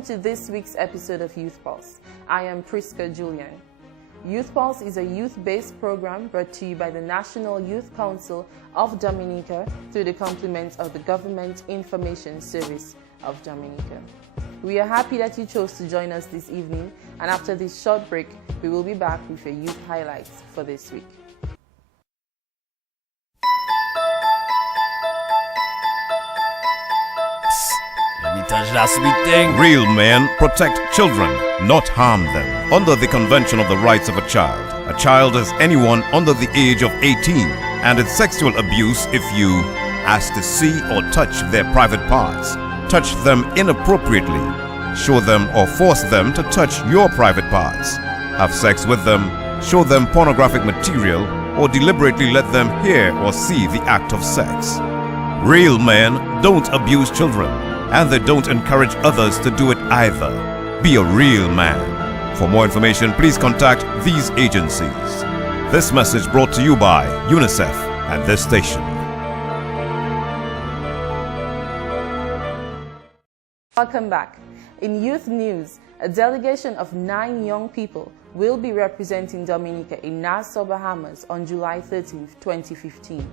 Welcome to this week's episode of Youth Pulse. I am Priska Julian. Youth Pulse is a youth-based program brought to you by the National Youth Council of Dominica through the compliments of the Government Information Service of Dominica. We are happy that you chose to join us this evening, and after this short break, we will be back with your youth highlights for this week. Let me touch that sweet thing. Real men protect children, not harm them. Under the Convention of the Rights of a child is anyone under the age of 18, and it's sexual abuse if you ask to see or touch their private parts, touch them inappropriately, show them or force them to touch your private parts, have sex with them, show them pornographic material, or deliberately let them hear or see the act of sex. Real men don't abuse children, and they don't encourage others to do it either. Be a real man. For more information, please contact these agencies. This message brought to you by UNICEF and this station. Welcome back. In youth news, a delegation of 9 young people will be representing Dominica in Nassau, Bahamas on July 13, 2015.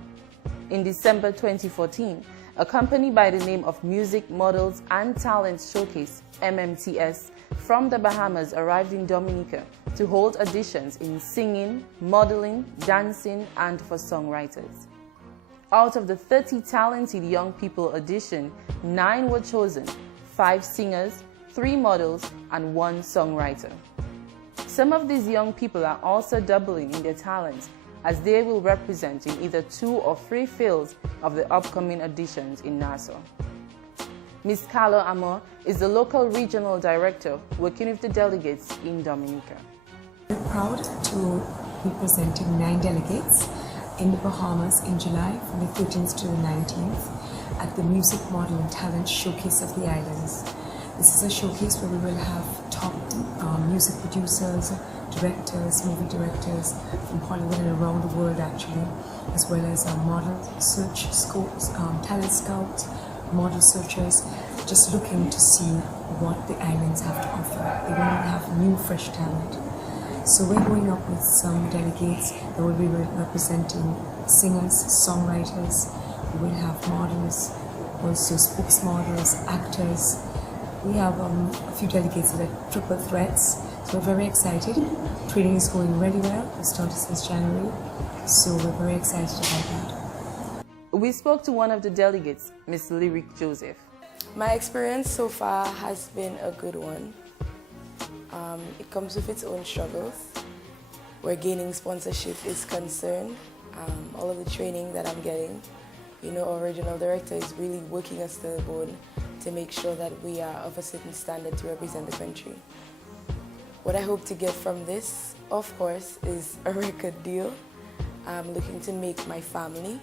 In December 2014, a company by the name of Music, Models and Talents Showcase, MMTS, from the Bahamas arrived in Dominica to hold auditions in singing, modeling, dancing, and for songwriters. Out of the 30 talented young people auditioned, 9 were chosen, 5 singers, 3 models, and 1 songwriter. Some of these young people are also doubling in their talents, as they will represent in either 2 or 3 fields of the upcoming auditions in Nassau. Ms. Carlo Amor is the local regional director working with the delegates in Dominica. We're proud to be presenting 9 delegates in the Bahamas in July from the 13th to the 19th at the Music, Model and Talent Showcase of the Islands. This is a showcase where we will have top music producers, directors, movie directors from Hollywood and around the world actually, as well as model search scouts, talent scouts, model searchers, just looking to see what the islands have to offer. They want to have new, fresh talent. So we're going up with some delegates that will be representing singers, songwriters. We will have models, also spokesmodels, actors. We have a few delegates that are triple threats, so we're very excited. Training is going really well. We started since January, so we're very excited about that. We spoke to one of the delegates, Ms. Lyric Joseph. My experience so far has been a good one. It comes with its own struggles. Where gaining sponsorship is concerned, all of the training that I'm getting, our regional director is really working us to the bone to make sure that we are of a certain standard to represent the country. What I hope to get from this, of course, is a record deal. I'm looking to make my family,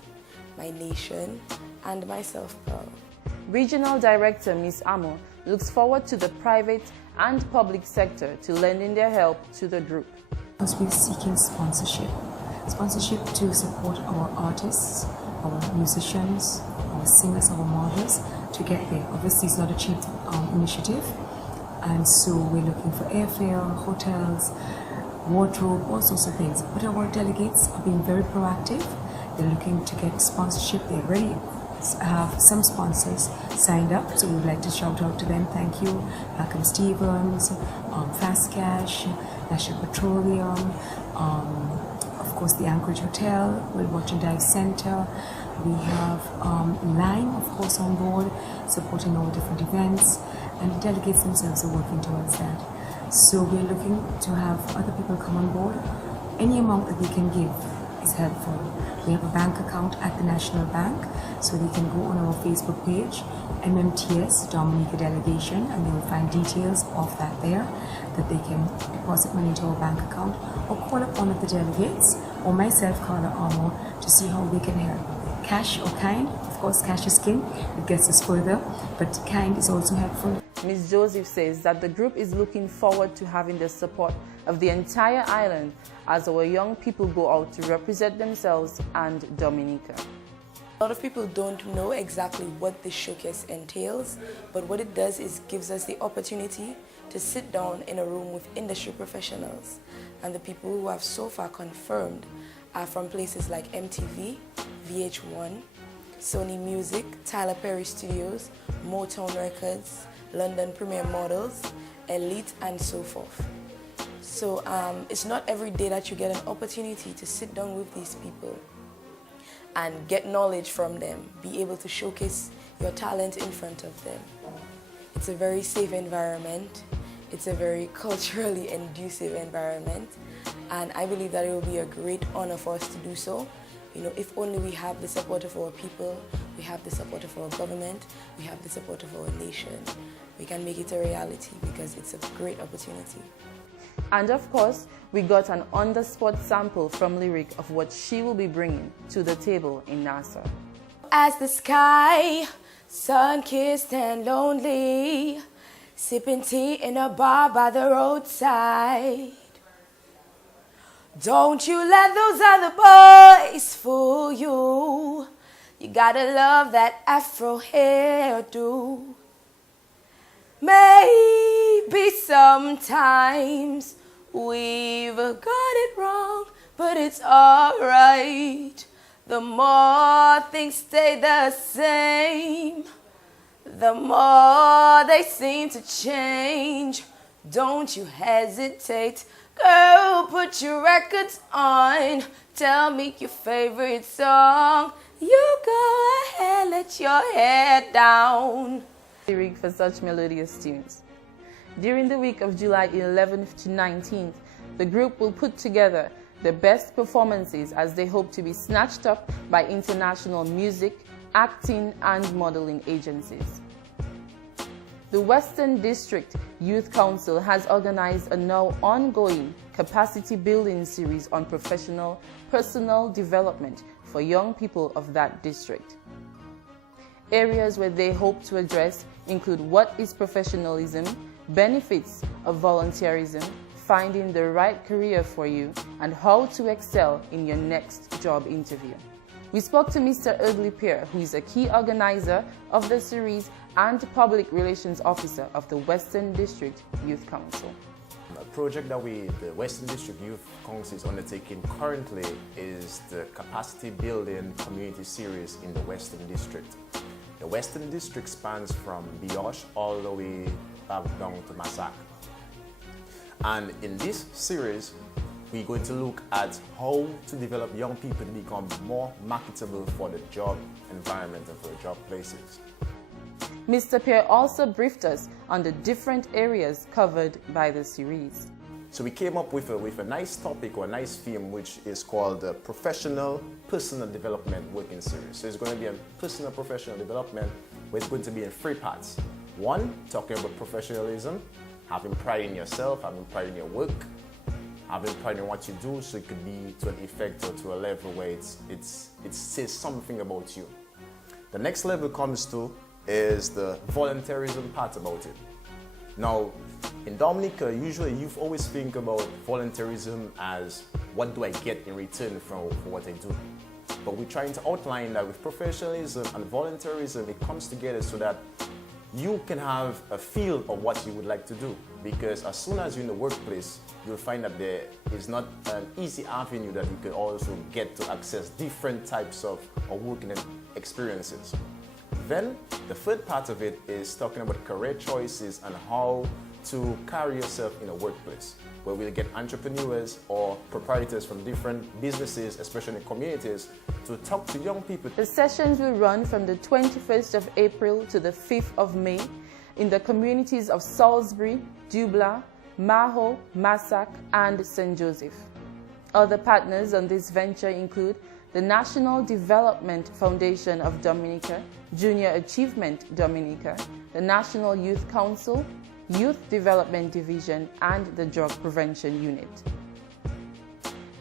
my nation, and myself proud. Regional Director Ms. Amo looks forward to the private and public sector to lending their help to the group. Because we're seeking sponsorship to support our artists, our musicians, our singers, our models to get there. Obviously, it's not a cheap initiative, and so we're looking for airfare, hotels, wardrobe, all sorts of things. But our delegates are being very proactive. They're looking to get sponsorship. They already have some sponsors signed up, so we would like to shout out to them. Thank you. Malcolm Stevens, Fast Cash, National Petroleum, of course the Anchorage Hotel, World Watch and Dive Center. We have Lime, of course, on board, supporting all different events, and the delegates themselves are working towards that. So we're looking to have other people come on board. Any amount that they can give is helpful. We have a bank account at the National Bank, so they can go on our Facebook page, MMTS Dominica Delegation, and they will find details of that there, that they can deposit money into our bank account, or call up one of the delegates, or myself, Carla Armour, to see how they can help. Cash or kind, of course cash is king, it gets us further, but kind is also helpful. Ms. Joseph says that the group is looking forward to having the support of the entire island as our young people go out to represent themselves and Dominica. A lot of people don't know exactly what this showcase entails, but what it does is gives us the opportunity to sit down in a room with industry professionals, and the people who have so far confirmed are from places like MTV, VH1, Sony Music, Tyler Perry Studios, Motown Records, London Premier Models, Elite, and so forth. So it's not every day that you get an opportunity to sit down with these people and get knowledge from them, be able to showcase your talent in front of them. It's a very safe environment. It's a very culturally conducive environment, and I believe that it will be a great honor for us to do so. You know, if only we have the support of our people, we have the support of our government, we have the support of our nation, we can make it a reality because it's a great opportunity. And of course, we got an on-the-spot sample from Lyric of what she will be bringing to the table in NASA. As the sky, sun-kissed and lonely, sipping tea in a bar by the roadside. Don't you let those other boys fool you. You gotta love that Afro hairdo. Maybe sometimes we've got it wrong, but it's alright. The more things stay the same, the more they seem to change. Don't you hesitate, girl, put your records on. Tell me your favorite song. You go ahead, let your head down. Lyric for such melodious tunes. During the week of July 11th to 19th, the group will put together the best performances as they hope to be snatched up by international music, acting, and modeling agencies. The Western District Youth Council has organized a now ongoing capacity building series on personal development for young people of that district. Areas where they hope to address include what is professionalism, benefits of volunteerism, finding the right career for you, and how to excel in your next job interview. We spoke to Mr. Ugly Pierre, who is a key organizer of the series and public relations officer of the Western District Youth Council. A project that the Western District Youth Council is undertaking currently is the Capacity Building Community Series in the Western District. The Western District spans from Bioche all the way back down to Massac. And in this series, we're going to look at how to develop young people to become more marketable for the job environment and for the job places. Mr. Pierre also briefed us on the different areas covered by the series. So we came up with a nice topic or a nice theme, which is called the Professional Personal Development Working Series. So it's going to be a personal professional development where it's going to be in 3 parts. 1, talking about professionalism, having pride in yourself, having pride in your work, having pride in what you do, so it could be to an effect or to a level where it says something about you. The next level comes to is the volunteerism part about it. Now, in Dominica, usually you always think about volunteerism as what do I get in return for what I do. But we're trying to outline that with professionalism and volunteerism, it comes together so that you can have a feel of what you would like to do. Because as soon as you're in the workplace, you'll find that there is not an easy avenue that you can also get to access different types of working experiences. Then the third part of it is talking about career choices and how to carry yourself in a workplace, where we'll get entrepreneurs or proprietors from different businesses, especially in communities, to talk to young people. The sessions will run from the 21st of April to the 5th of May in the communities of Salisbury, Dubla, Maho, Massac, and St. Joseph. Other partners on this venture include the National Development Foundation of Dominica, Junior Achievement Dominica, the National Youth Council, Youth Development Division, and the Drug Prevention Unit.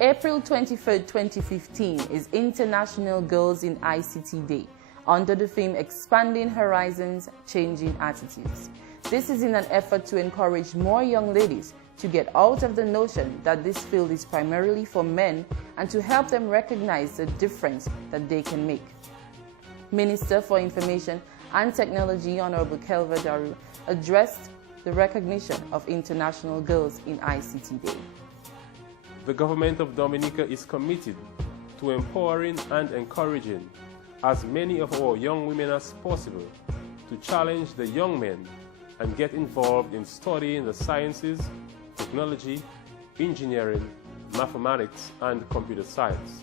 April 23rd, 2015 is International Girls in ICT Day, under the theme Expanding Horizons, Changing Attitudes. This is in an effort to encourage more young ladies to get out of the notion that this field is primarily for men and to help them recognize the difference that they can make. Minister for Information and Technology, Honorable Kelva Daru, addressed the recognition of International Girls in ICT Day. The government of Dominica is committed to empowering and encouraging as many of our young women as possible to challenge the young men and get involved in studying the sciences, technology, engineering, mathematics, and computer science.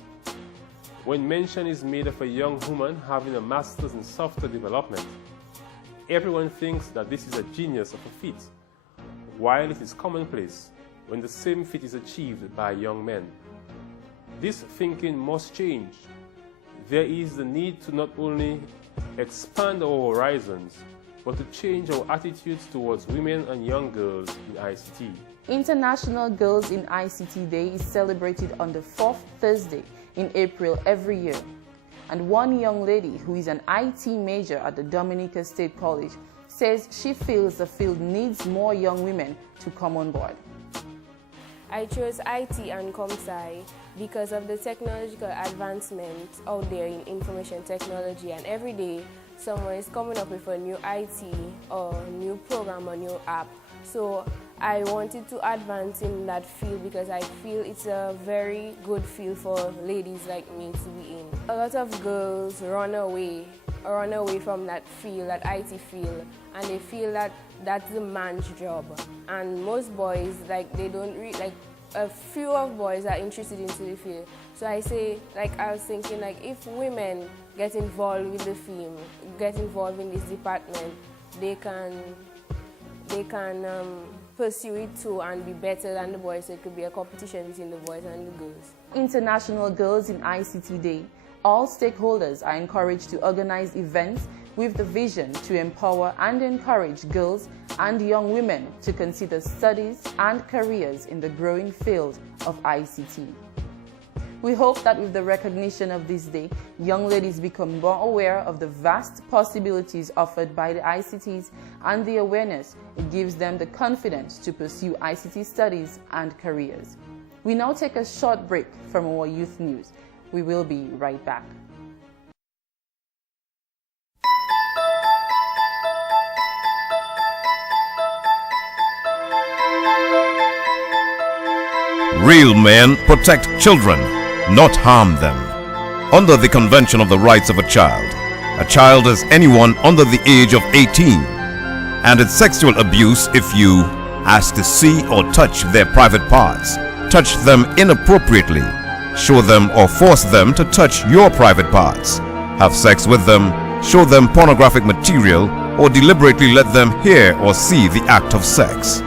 When mention is made of a young woman having a master's in software development, everyone thinks that this is a genius of a feat, while it is commonplace when the same feat is achieved by young men. This thinking must change. There is the need to not only expand our horizons, but to change our attitudes towards women and young girls in ICT. International Girls in ICT Day is celebrated on the fourth Thursday in April every year. And one young lady who is an IT major at the Dominica State College says she feels the field needs more young women to come on board. I chose IT and Comsci because of the technological advancement out there in information technology, and every day someone is coming up with a new IT or new program or new app. So I wanted to advance in that field because I feel it's a very good field for ladies like me to be in. A lot of girls run away from that field, that IT field, and they feel that that's the man's job. And most boys, they don't read, a few of boys are interested into the field. So I was thinking, if women get involved with the field, get involved in this department, they can pursue it too and be better than the boys. So it could be a competition between the boys and the girls. International Girls in ICT Day. All stakeholders are encouraged to organize events with the vision to empower and encourage girls and young women to consider studies and careers in the growing field of ICT. We hope that with the recognition of this day, young ladies become more aware of the vast possibilities offered by the ICTs, and the awareness it gives them the confidence to pursue ICT studies and careers. We now take a short break from our youth news. We will be right back. Real men protect children, not harm them. Under the Convention of the Rights of a child is anyone under the age of 18, and it's sexual abuse if you ask to see or touch their private parts, touch them inappropriately, show them or force them to touch your private parts, have sex with them, show them pornographic material, or deliberately let them hear or see the act of sex.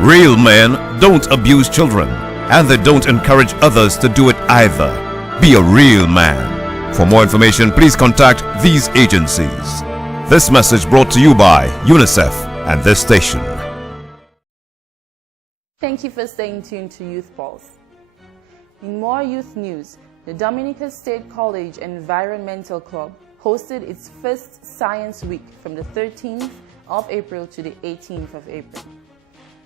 Real men don't abuse children, and they don't encourage others to do it either. Be a real man. For more information, please contact these agencies. This message brought to you by UNICEF and this station. Thank you for staying tuned to Youth Pulse. In more youth news, the Dominica State College Environmental Club hosted its first Science Week from the 13th of April to the 18th of April.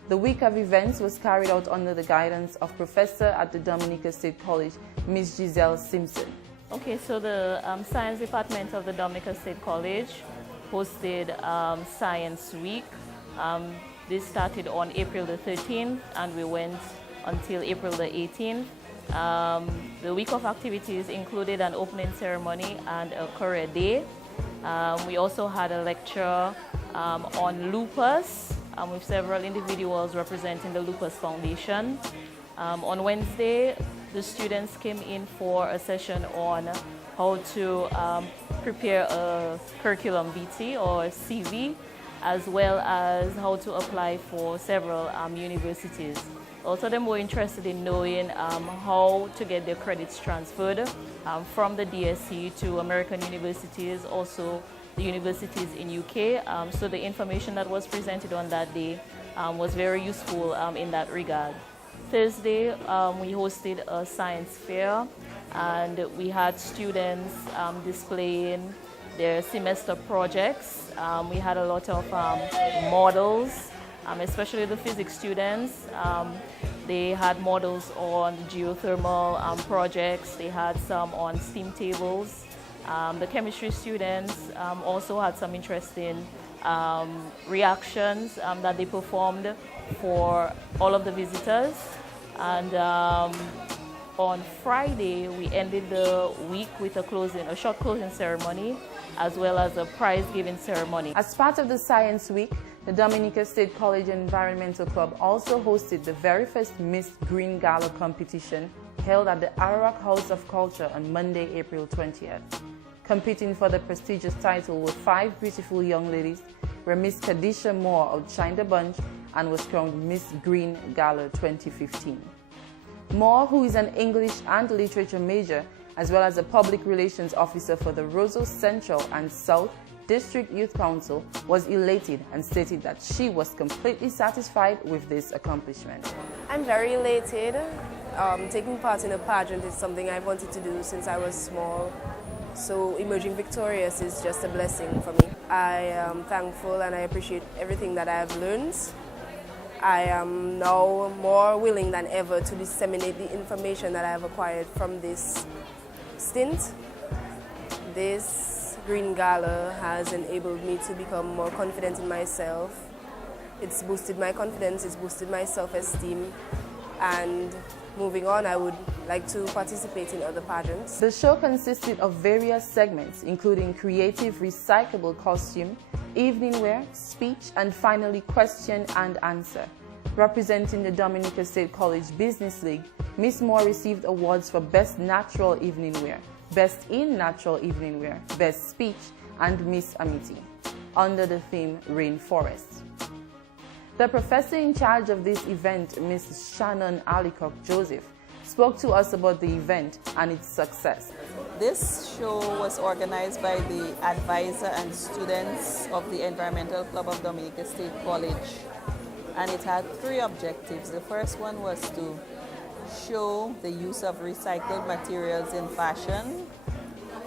The week of events was carried out under the guidance of Professor at the Dominica State College, Ms. Giselle Simpson. Okay, so the Science Department of the Dominica State College hosted Science Week. This started on April the 13th and we went until April the 18th. The week of activities included an opening ceremony and a career day. We also had a lecture on lupus with several individuals representing the Lupus Foundation. On Wednesday, the students came in for a session on how to prepare a curriculum vitae or CV, as well as how to apply for several universities. Also, them were interested in knowing how to get their credits transferred from the DSC to American universities, also the universities in UK. So the information that was presented on that day was very useful in that regard. Thursday, we hosted a science fair and we had students displaying their semester projects. We had a lot of models, especially the physics students. They had models on geothermal projects. They had some on steam tables. The chemistry students also had some interesting reactions that they performed for all of the visitors. And on Friday, we ended the week with a short closing ceremony, as well as a prize-giving ceremony. As part of the Science Week, the Dominica State College Environmental Club also hosted the very first Miss Green Gala competition held at the Ararak House of Culture on Monday, April 20th. Competing for the prestigious title were 5 beautiful young ladies, where Miss Kadisha Moore outshined the bunch and was crowned Miss Green Gala 2015. Moore, who is an English and literature major, as well as a public relations officer for the Roseau Central and South District Youth Council, was elated and stated that she was completely satisfied with this accomplishment. I'm very elated. Taking part in a pageant is something I've wanted to do since I was small. So emerging victorious is just a blessing for me. I am thankful and I appreciate everything that I have learned. I am now more willing than ever to disseminate the information that I have acquired from this stint. This Green Gala has enabled me to become more confident in myself. It's boosted my confidence, it's boosted my self-esteem, and moving on, I would like to participate in other pageants. The show consisted of various segments, including creative recyclable costume, evening wear, speech, and finally question and answer. Representing the Dominica State College Business League, Miss Moore received awards for Best Natural Evening Wear, Best in Natural Evening Wear, Best Speech, and Miss Amity, under the theme Rainforest. The professor in charge of this event, Mrs. Shannon Alicock Joseph, spoke to us about the event and its success. This show was organized by the advisor and students of the Environmental Club of Dominica State College, and it had 3 objectives. The first one was to show the use of recycled materials in fashion.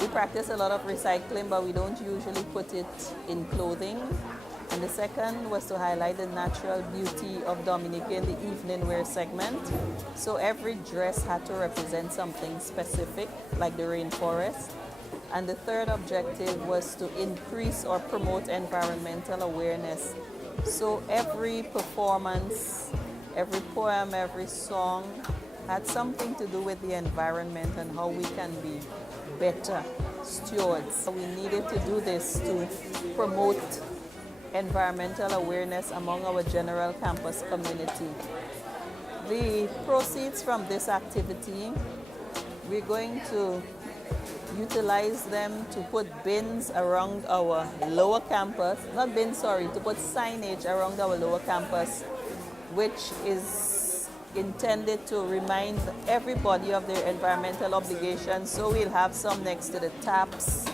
We practice a lot of recycling, but we don't usually put it in clothing. And the second was to highlight the natural beauty of Dominica in the evening wear segment. So every dress had to represent something specific, like the rainforest. And the third objective was to increase or promote environmental awareness. So every performance, every poem, every song had something to do with the environment and how we can be better stewards. We needed to do this to promote environmental awareness among our general campus community. The proceeds from this activity, we're going to utilize them to put bins around our lower campus, to put signage around our lower campus, which is intended to remind everybody of their environmental obligations. So we'll have some next to the taps,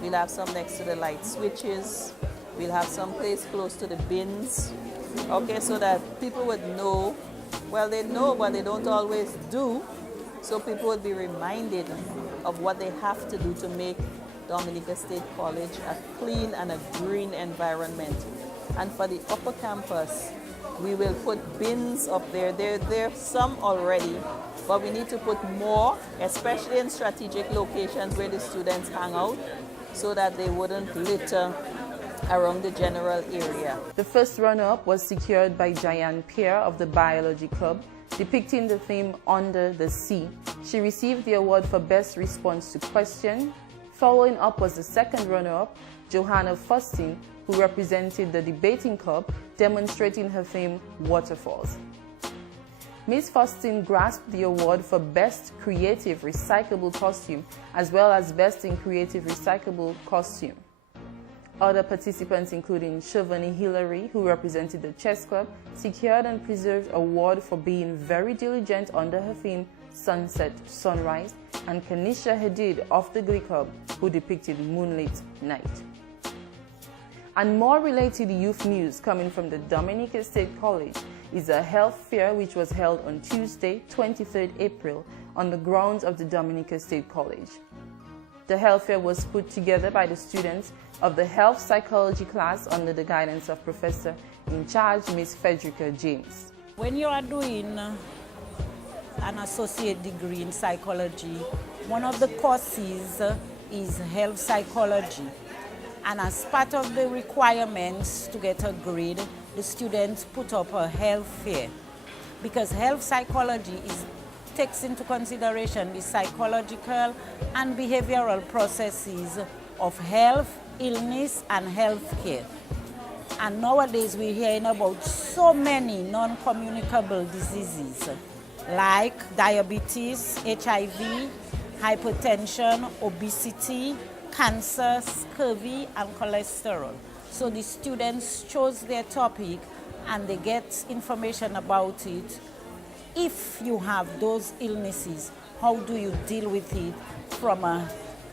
we'll have some next to the light switches, we'll have some place close to the bins, okay, so that people would know. Well, they know, but they don't always do. So people would be reminded of what they have to do to make Dominica State College a clean and a green environment. And for the upper campus, we will put bins up there. There are some already, but we need to put more, especially in strategic locations where the students hang out, so that they wouldn't litter around the general area. The first runner-up was secured by Diane Pierre of the Biology Club, depicting the theme Under the Sea. She received the award for Best Response to Question. Following up was the second runner-up, Johanna Fustin, who represented the Debating Club, demonstrating her theme Waterfalls. Miss Fustin grasped the award for Best Creative Recyclable Costume, as well as Best in Creative Recyclable Costume. Other participants, including Shovani Hillary, who represented the Chess Club, secured and preserved an award for being very diligent under her theme Sunset Sunrise, and Kanisha Hadid of the Glee Club, who depicted Moonlit Night. And more related youth news coming from the Dominica State College is a health fair which was held on Tuesday, 23rd April, on the grounds of the Dominica State College. The health fair was put together by the students of the health psychology class under the guidance of Professor in charge, Ms. Frederica James. When you are doing an associate degree in psychology, one of the courses is health psychology. And as part of the requirements to get a grade, the students put up a health fair. Because health psychology takes into consideration the psychological and behavioral processes of health, illness, and health care. And nowadays we're hearing about so many non-communicable diseases like diabetes, HIV, hypertension, obesity, cancer, scurvy, and cholesterol. So the students chose their topic and they get information about it. If you have those illnesses, how do you deal with it from a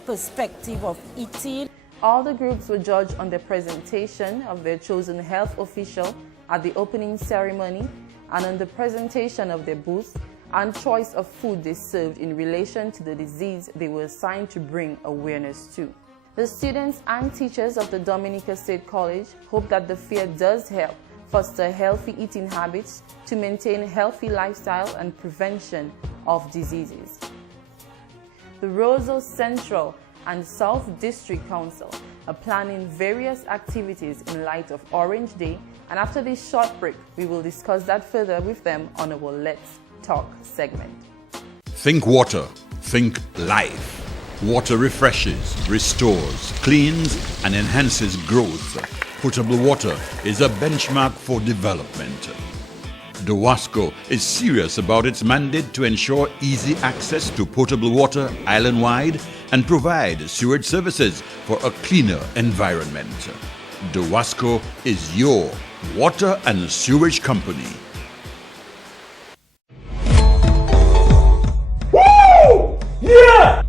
perspective of eating? All the groups were judged on the presentation of their chosen health official at the opening ceremony and on the presentation of their booth and choice of food they served in relation to the disease they were assigned to bring awareness to. The students and teachers of the Dominica State College hope that the fair does help foster healthy eating habits to maintain healthy lifestyle and prevention of diseases. The Roseau Central and South District Council are planning various activities in light of Orange Day, and after this short break, we will discuss that further with them on our Let's Talk segment. Think water, think life. Water refreshes, restores, cleans, and enhances growth. Potable water is a benchmark for development. DOWASCO is serious about its mandate to ensure easy access to potable water island-wide and provide sewage services for a cleaner environment. DOWASCO is your water and sewage company. Woo! Yeah!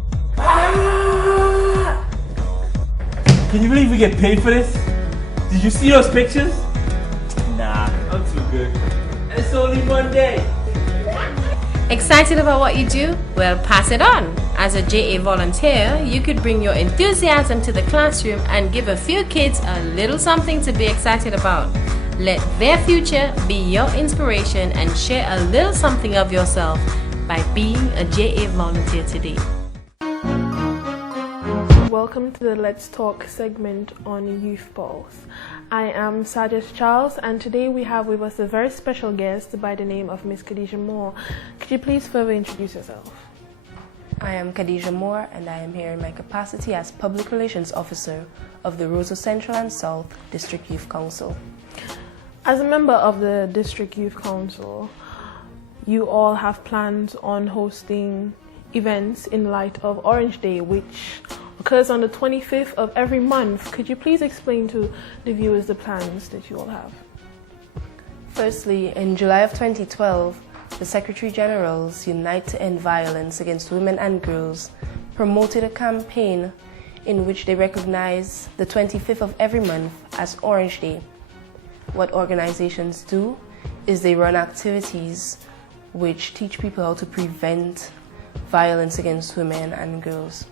Can you believe we get paid for this? Did you see those pictures? Nah, I'm too good. It's only Monday. Excited about what you do? Well, pass it on. As a JA volunteer, you could bring your enthusiasm to the classroom and give a few kids a little something to be excited about. Let their future be your inspiration and share a little something of yourself by being a JA volunteer today. Welcome to the Let's Talk segment on Youth Pulse. I am Sergeant Charles, and today we have with us a very special guest by the name of Miss Khadijah Moore. Could you please further introduce yourself? I am Khadijah Moore, and I am here in my capacity as Public Relations Officer of the Roseau Central and South District Youth Council. As a member of the District Youth Council, you all have plans on hosting events in light of Orange Day, which occurs on the 25th of every month. Could you please explain to the viewers the plans that you all have? Firstly, in July of 2012, the Secretary General's Unite to End Violence Against Women and Girls promoted a campaign in which they recognize the 25th of every month as Orange Day. What organizations do is they run activities which teach people how to prevent violence against women and girls.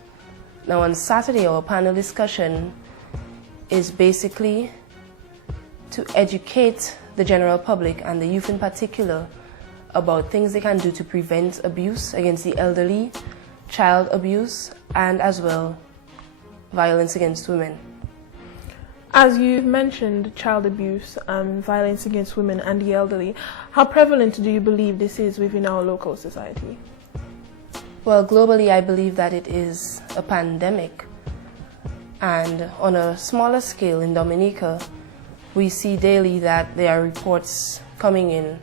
Now on Saturday, our panel discussion is basically to educate the general public and the youth in particular about things they can do to prevent abuse against the elderly, child abuse, and as well violence against women. As you mentioned, child abuse and violence against women and the elderly, how prevalent do you believe this is within our local society? Well, globally, I believe that it is a pandemic. And on a smaller scale in Dominica, we see daily that there are reports coming in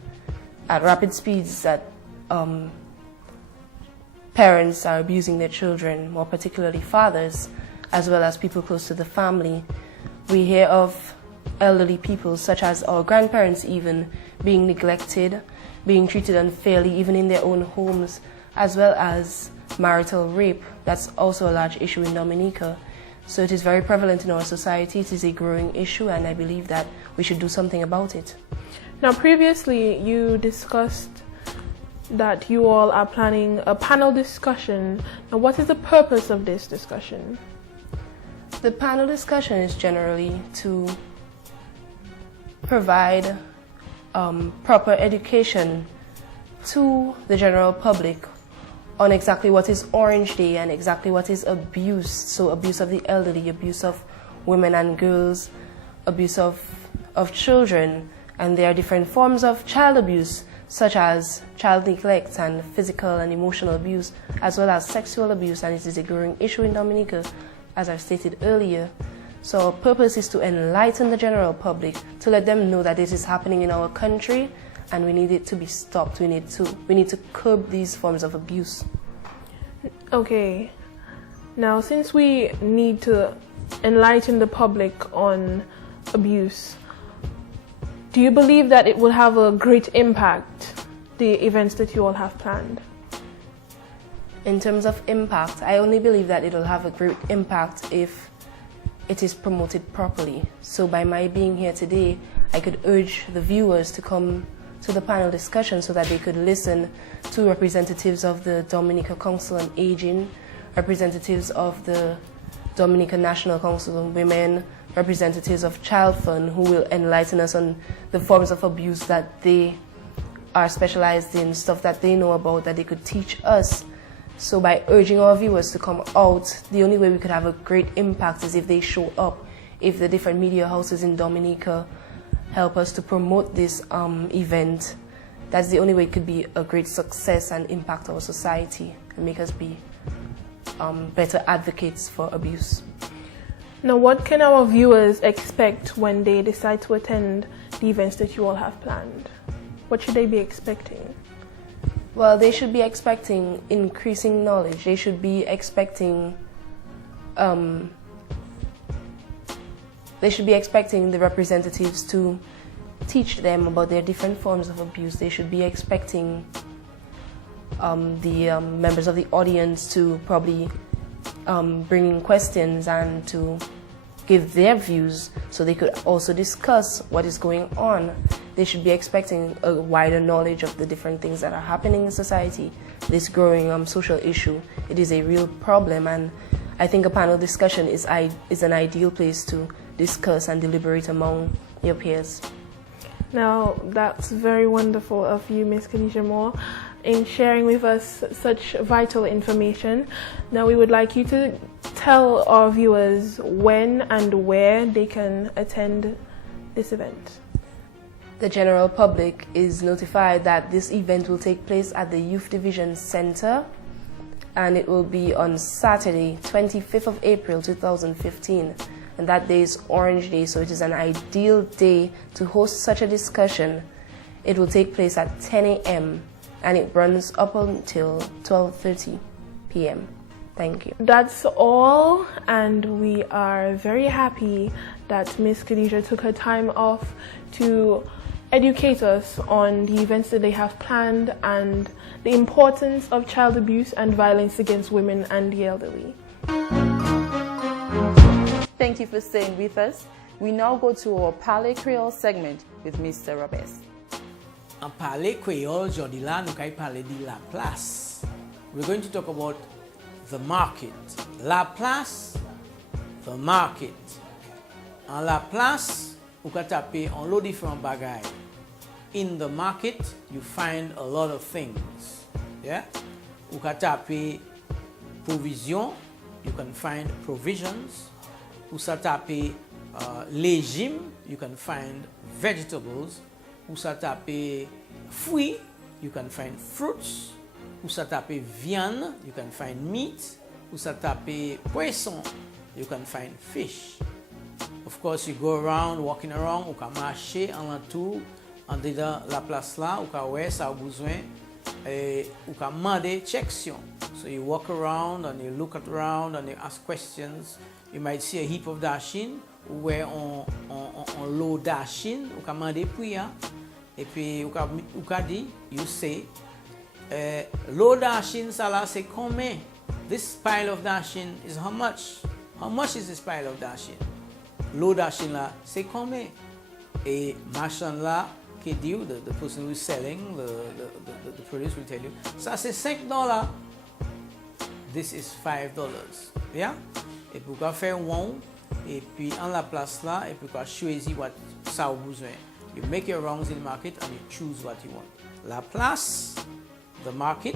at rapid speeds that parents are abusing their children, more particularly fathers, as well as people close to the family. We hear of elderly people, such as our grandparents even, being neglected, being treated unfairly, even in their own homes, as well as marital rape. That's also a large issue in Dominica. So it is very prevalent in our society. It is a growing issue, and I believe that we should do something about it. Now, previously you discussed that you all are planning a panel discussion. Now, what is the purpose of this discussion? The panel discussion is generally to provide proper education to the general public on exactly what is Orange Day and exactly what is abuse. So abuse of the elderly, abuse of women and girls, abuse of children. And there are different forms of child abuse, such as child neglect and physical and emotional abuse, as well as sexual abuse, and it is a growing issue in Dominica, as I stated earlier. So our purpose is to enlighten the general public, to let them know that this is happening in our country, and we need it to be stopped. We need to curb these forms of abuse. Okay. Now, since we need to enlighten the public on abuse, do you believe that it will have a great impact, the events that you all have planned? In terms of impact, I only believe that it will have a great impact if it is promoted properly. So by my being here today, I could urge the viewers to come to the panel discussion so that they could listen to representatives of the Dominica Council on Aging, representatives of the Dominica National Council on Women, representatives of Child Fund, who will enlighten us on the forms of abuse that they are specialized in, stuff that they know about, that they could teach us. So by urging our viewers to come out, the only way we could have a great impact is if they show up, if the different media houses in Dominica help us to promote this event. That's the only way it could be a great success and impact our society and make us be better advocates for abuse. Now, what can our viewers expect when they decide to attend the events that you all have planned? What should they be expecting? Well, they should be expecting increasing knowledge. They should be expecting the representatives to teach them about their different forms of abuse. They should be expecting the members of the audience to probably bring in questions and to give their views so they could also discuss what is going on. They should be expecting a wider knowledge of the different things that are happening in society. This growing social issue, it is a real problem, and I think a panel discussion is an ideal place to discuss and deliberate among your peers. Now, that's very wonderful of you, Ms. Khadija Moore, in sharing with us such vital information. Now, we would like you to tell our viewers when and where they can attend this event. The general public is notified that this event will take place at the Youth Division Center, and it will be on Saturday, 25th of April 2015. And that day is Orange Day, so it is an ideal day to host such a discussion. It will take place at 10 a.m. and it runs up until 12:30 p.m. Thank you. That's all, and we are very happy that Ms. Khadija took her time off to educate us on the events that they have planned and the importance of child abuse and violence against women and the elderly. Thank you for staying with us. We now go to our Parler Creole segment with Mr. Robes. En Parler Creole, aujourd'hui là, nous allons parler de la place. We're going to talk about the market. La place, the market. En la place, vous pouvez taper un lot de différents bagages. In the market, you find a lot of things. Yeah? Vous pouvez taper provision, you can find provisions. Ou sa tape légumes, you can find vegetables. Ou sa tape fruits, you can find fruits. Ou sa tape viande, you can find meat. Ou sa tape poisson, you can find fish. Of course, you go around, walking around, ou ka marcher en l'entour, en dedans la place là, ou ka wè sa besoin, ou ka mande chection. So you walk around and you look around and you ask questions. You might see a heap of dashin where on low dashin ou ka mande priya et puis ou ka di you say low dashin ça là c'est combien, this pile of dashin is how much is this pile of dashin, low dashin là c'est combien, et marchand là qui dit, the person who is selling the produce will tell you ça c'est $5, this is $5, yeah. Et puis on fait one, et puis en la place là, et puis on choisit what ça a besoin. You make your rounds in the market and you choose what you want. La place, the market,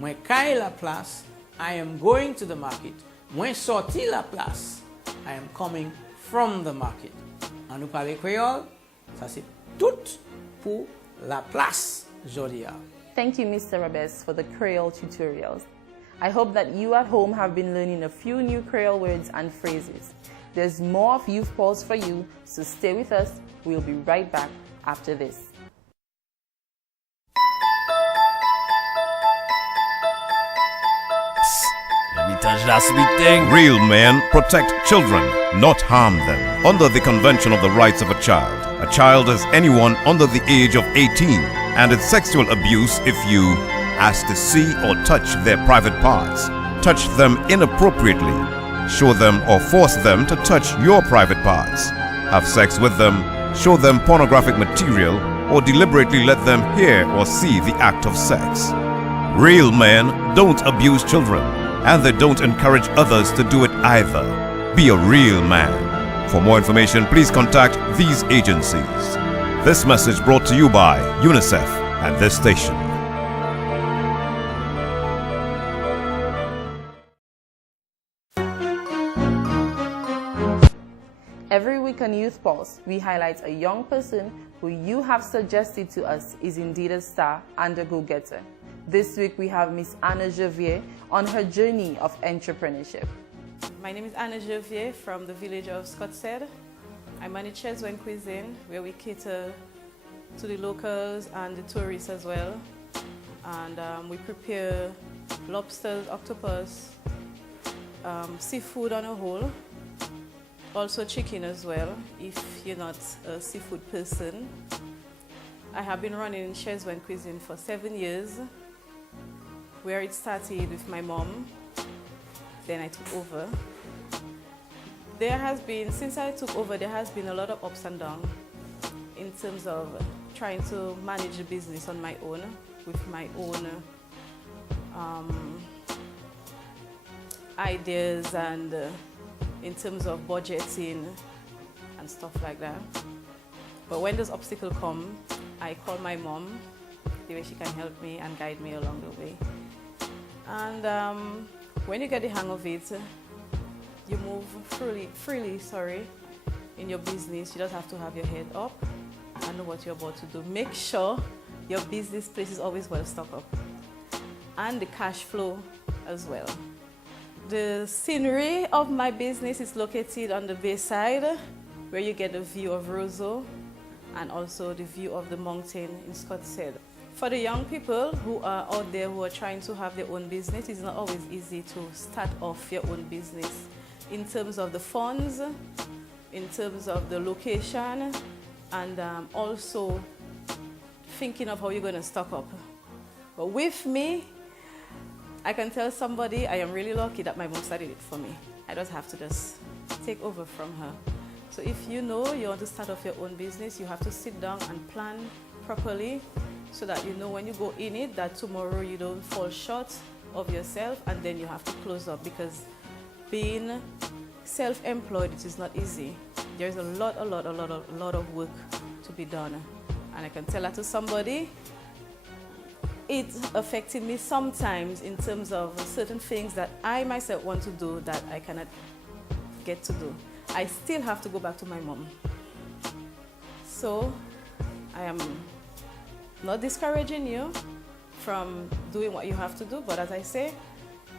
Mwen kay la place, I am going to the market. Mwen sorti la place, I am coming from the market. An nou pale Creole, ça c'est tout pour la place jodi a. Thank you, Mr. Rabes, for the Creole tutorials. I hope that you at home have been learning a few new Creole words and phrases. There's more of Youth Pulse for you, so stay with us. We'll be right back after this. Let me touch that sweet thing. Real men protect children, not harm them. Under the Convention of the Rights of a child is anyone under the age of 18, and it's sexual abuse if you ask to see or touch their private parts, touch them inappropriately, show them or force them to touch your private parts, have sex with them, show them pornographic material, or deliberately let them hear or see the act of sex. Real men don't abuse children, and they don't encourage others to do it either. Be a real man. For more information, please contact these agencies. This message brought to you by UNICEF and this station. Every week on Youth Pulse, we highlight a young person who you have suggested to us is indeed a star and a go-getter. This week we have Miss Anna Javier on her journey of entrepreneurship. My name is Anna Javier from the village of Scottshead. I manage Cheswen Cuisine, where we cater to the locals and the tourists as well. And we prepare lobsters, octopus, seafood on a whole. Also chicken as well, if you're not a seafood person. I have been running Cheswen Cuisine for 7 years, where it started with my mom, then I took over. Since I took over, there has been a lot of ups and downs in terms of trying to manage the business on my own, with my own ideas and in terms of budgeting and stuff like that. But when those obstacles come, I call my mom, the way she can help me and guide me along the way. And when you get the hang of it, you move freely in your business. You just have to have your head up and know what you're about to do. Make sure your business place is always well stocked up. And the cash flow as well. The scenery of my business is located on the bayside, where you get a view of Roseau and also the view of the mountain in Scottshead. For the young people who are out there who are trying to have their own business, it's not always easy to start off your own business in terms of the funds, in terms of the location, and also thinking of how you're going to stock up. But with me, I can tell somebody I am really lucky that my mom started it for me. I just have to just take over from her. So if you know you want to start off your own business, you have to sit down and plan properly so that you know when you go in it that tomorrow you don't fall short of yourself and then you have to close up, because being self-employed, it is not easy. There's a lot of work to be done. And I can tell that to somebody. It affected me sometimes in terms of certain things that I myself want to do that I cannot get to do. I still have to go back to my mom. So I am not discouraging you from doing what you have to do, but as I say,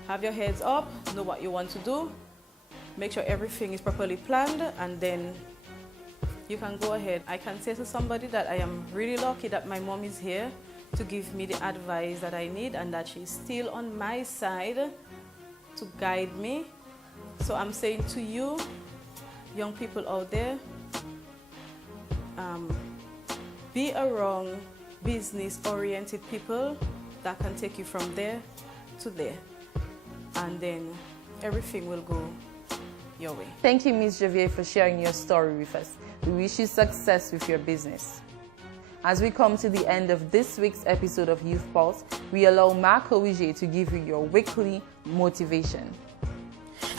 have your heads up, know what you want to do, make sure everything is properly planned, and then you can go ahead. I can say to somebody that I am really lucky that my mom is here to give me the advice that I need and that she's still on my side to guide me. So I'm saying to you, young people out there, be around business-oriented people that can take you from there to there. And then everything will go your way. Thank you, Ms. Javier, for sharing your story with us. We wish you success with your business. As we come to the end of this week's episode of Youth Pulse, we allow Mark Owije to give you your weekly motivation.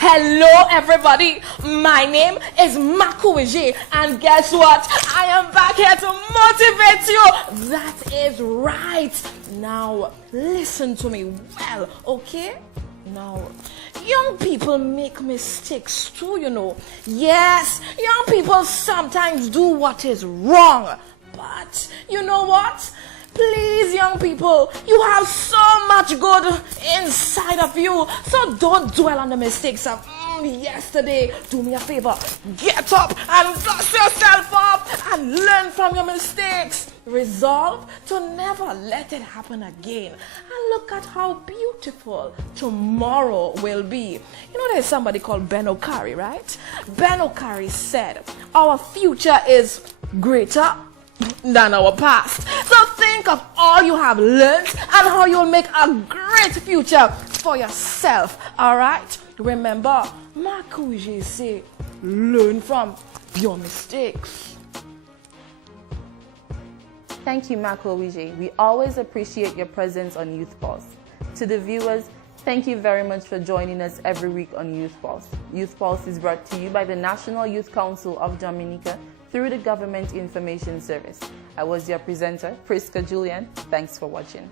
Hello everybody, my name is Makuiji, and guess what? I am back here to motivate you. That is right. Now listen to me well, okay? Now, young people make mistakes too, you know. Yes, young people sometimes do what is wrong. But you know what? Please, young people, you have so much good inside of you. So don't dwell on the mistakes of yesterday. Do me a favor. Get up and dust yourself up and learn from your mistakes. Resolve to never let it happen again. And look at how beautiful tomorrow will be. You know, there's somebody called Ben Okari, right? Ben Okari said, our future is greater than our past. So think of all you have learned and how you'll make a great future for yourself. All right? Remember, Makuiji say, learn from your mistakes. Thank you, Makuiji. We always appreciate your presence on Youth Pulse. To the viewers, thank you very much for joining us every week on Youth Pulse. Youth Pulse is brought to you by the National Youth Council of Dominica through the Government Information Service. I was your presenter, Priska Julian. Thanks for watching.